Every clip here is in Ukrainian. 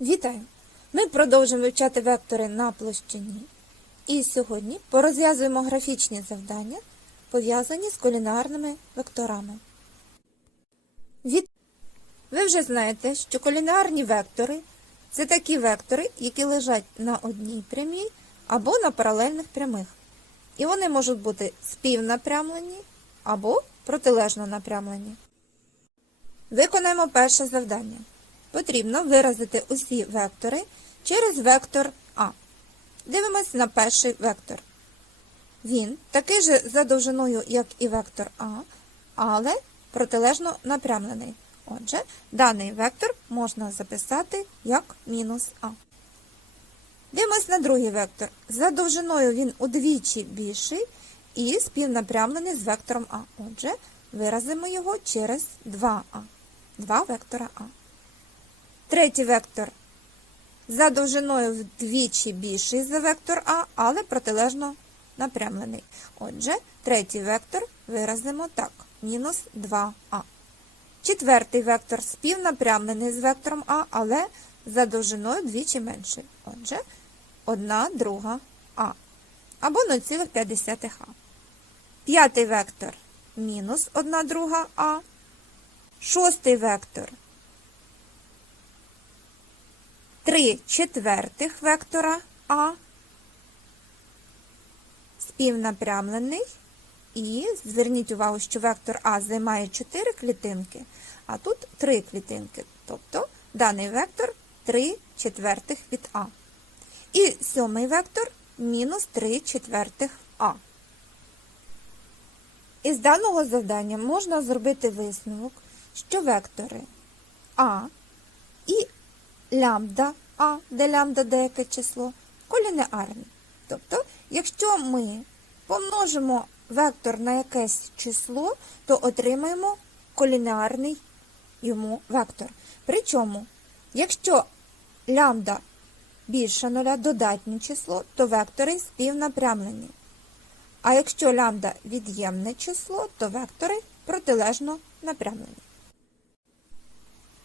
Вітаю! Ми продовжимо вивчати вектори на площині. І сьогодні порозв'язуємо графічні завдання, пов'язані з кулінарними векторами. Від... Ви вже знаєте, що кулінарні вектори це такі вектори, які лежать на одній прямій або на паралельних прямих. І вони можуть бути співнапрямлені або протилежно напрямлені. Виконаємо перше завдання. Потрібно виразити усі вектори через вектор А. Дивимось на перший вектор. Він такий же за довжиною, як і вектор А, але протилежно напрямлений. Отже, даний вектор можна записати як мінус А. Дивимось на другий вектор. За довжиною він удвічі більший і співнапрямлений з вектором А. Отже, виразимо його через 2А. Два вектора А. Третій вектор за довжиною вдвічі більший за вектор А, але протилежно напрямлений. Отже, третій вектор виразимо так, мінус 2А. Четвертий вектор співнапрямлений з вектором А, але за довжиною вдвічі менший. Отже, 1 друга А. Або 0,5 А. П'ятий вектор мінус 1 друга А. Шостий вектор 3 четвертих вектора А співнапрямлений. І зверніть увагу, що вектор А займає 4 клітинки, а тут 3 клітинки. Тобто даний вектор 3 четвертих від А. І сьомий вектор мінус 3 четвертих А. Із даного завдання можна зробити висновок, що вектори А і лямбда А, де лямбда деяке число, колінеарні. Тобто, якщо ми помножимо вектор на якесь число, то отримаємо колінеарний йому вектор. Причому, якщо лямбда більше нуля додатнє число, то вектори співнапрямлені. А якщо лямбда від'ємне число, то вектори протилежно напрямлені.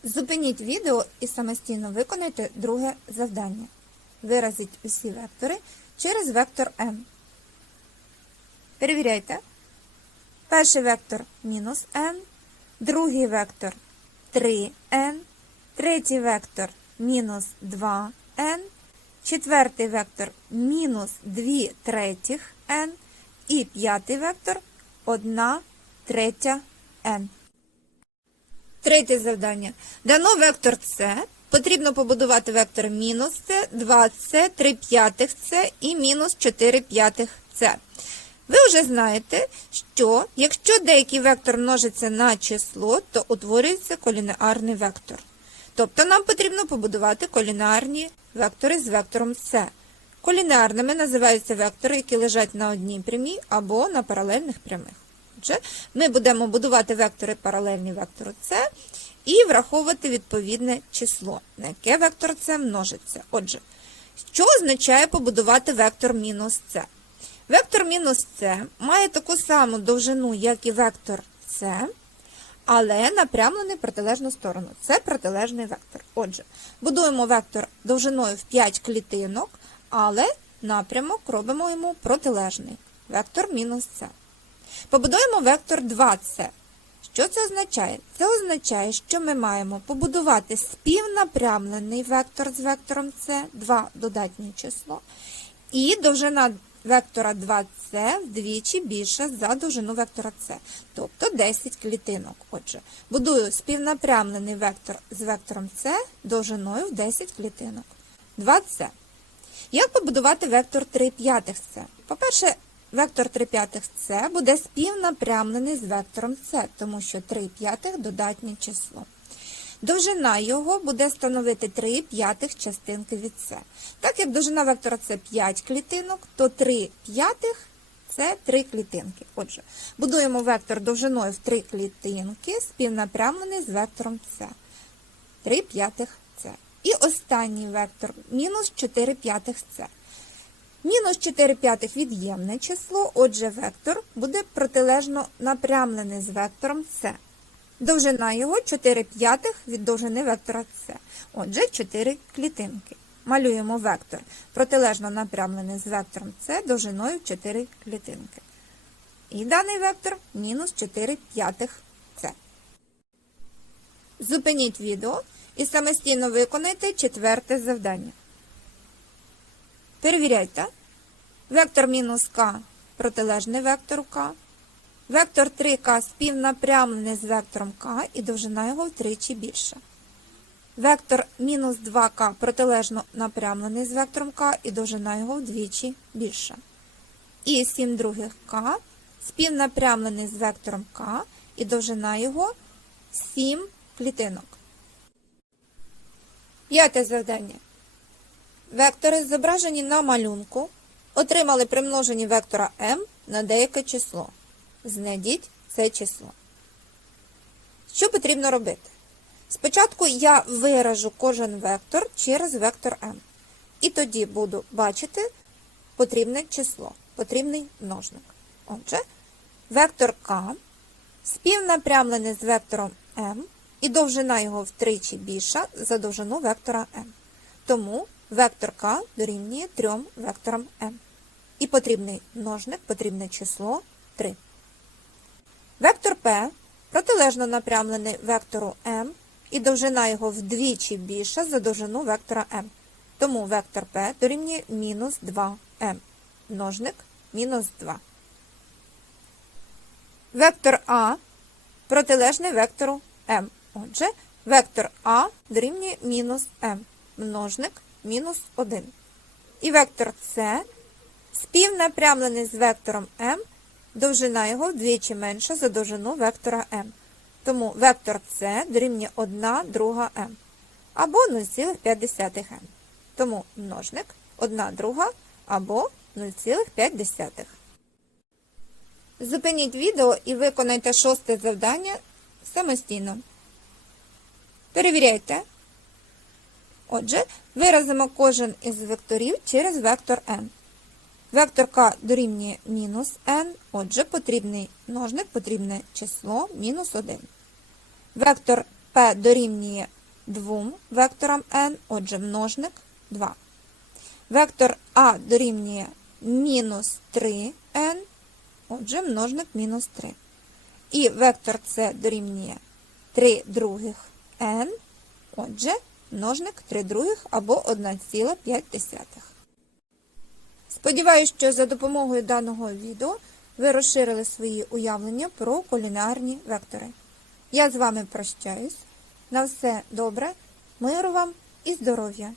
Зупиніть відео і самостійно виконайте друге завдання. Виразіть усі вектори через вектор m. Перевіряйте. Перший вектор мінус n, другий вектор 3n, третій вектор мінус 2n, четвертий вектор мінус 2 третіх n і п'ятий вектор 1 третя n. Третє завдання. Дано вектор С. Потрібно побудувати вектор мінус С, 2С, 3 п'ятих С і мінус 4 п'ятих С. Ви вже знаєте, що якщо деякий вектор множиться на число, то утворюється колінеарний вектор. Тобто нам потрібно побудувати колінеарні вектори з вектором С. Колінеарними називаються вектори, які лежать на одній прямій або на паралельних прямих. Отже, ми будемо будувати вектори паралельні вектору С і враховувати відповідне число, на яке вектор С множиться. Отже, що означає побудувати вектор мінус С? Вектор мінус С має таку саму довжину, як і вектор С, але напрямлений в протилежну сторону. Це протилежний вектор. Отже, будуємо вектор довжиною в 5 клітинок, але напрямок робимо йому протилежний. Вектор мінус С. Побудуємо вектор 2С. Що це означає? Це означає, що ми маємо побудувати співнапрямлений вектор з вектором С, 2 додатнє число, і довжина вектора 2С вдвічі більша за довжину вектора С, тобто 10 клітинок. Отже, будую співнапрямлений вектор з вектором С довжиною в 10 клітинок. 2С. Як побудувати вектор 3 п'ятих С? По-перше, Вектор 3 п'ятих С буде співнапрямлений з вектором С, тому що 3 п'ятих додатнє число. Довжина його буде становити 3 п'ятих частинки від С. Так як довжина вектора С 5 клітинок, то 3 п'ятих це 3 клітинки. Отже, будуємо вектор довжиною в 3 клітинки, співнапрямлений з вектором С. 3 п'ятих С. І останній вектор мінус 4 п'ятих С. Мінус 4 п'ятих від'ємне число, отже, вектор буде протилежно напрямлений з вектором С. Довжина його 4 п'ятих від довжини вектора С. Отже, 4 клітинки. Малюємо вектор протилежно напрямлений з вектором С довжиною 4 клітинки. І даний вектор мінус 4 п'ятих С. Зупиніть відео і самостійно виконайте четверте завдання. Перевіряйте. Вектор мінус К протилежний вектору К. Вектор 3К співнапрямлений з вектором К і довжина його втричі більша. Вектор мінус 2К протилежно напрямлений з вектором К і довжина його вдвічі більша. І 7 других К співнапрямлений з вектором К і довжина його 7 клітинок. П'яте завдання. Вектори, зображені на малюнку, отримали при множенні вектора m на деяке число. Знайдіть це число. Що потрібно робити? Спочатку я виражу кожен вектор через вектор m. І тоді буду бачити потрібне число, потрібний множник. Отже, вектор k співнапрямлений з вектором m, і довжина його втричі більша за довжину вектора m. Тому вектор k дорівнює трьом векторам m. І потрібний множник, потрібне число 3. Вектор p протилежно напрямлений вектору m, і довжина його вдвічі більша за довжину вектора m. Тому вектор p дорівнює мінус 2m. Множник мінус 2. Вектор а протилежний вектору m. Отже, вектор а дорівнює мінус m. Множник мінус 1. І вектор С співнапрямлений з вектором m, довжина його вдвічі менша за довжину вектора m. Тому вектор С дорівнює 1 друга m або 0,5m. Тому множник 1 друга або 0,5. Зупиніть відео і виконайте шосте завдання самостійно. Перевіряйте. Отже, виразимо кожен із векторів через вектор n. Вектор k дорівнює мінус n, отже, потрібний множник, потрібне число мінус 1. Вектор p дорівнює 2 векторам n, отже, множник 2. Вектор a дорівнює мінус 3n, отже, множник мінус 3. І вектор c дорівнює 3 других n, отже, множник 3 других або 1,5. Сподіваюсь, що за допомогою даного відео ви розширили свої уявлення про кулінарні вектори. Я з вами прощаюсь. На все добре, миру вам і здоров'я!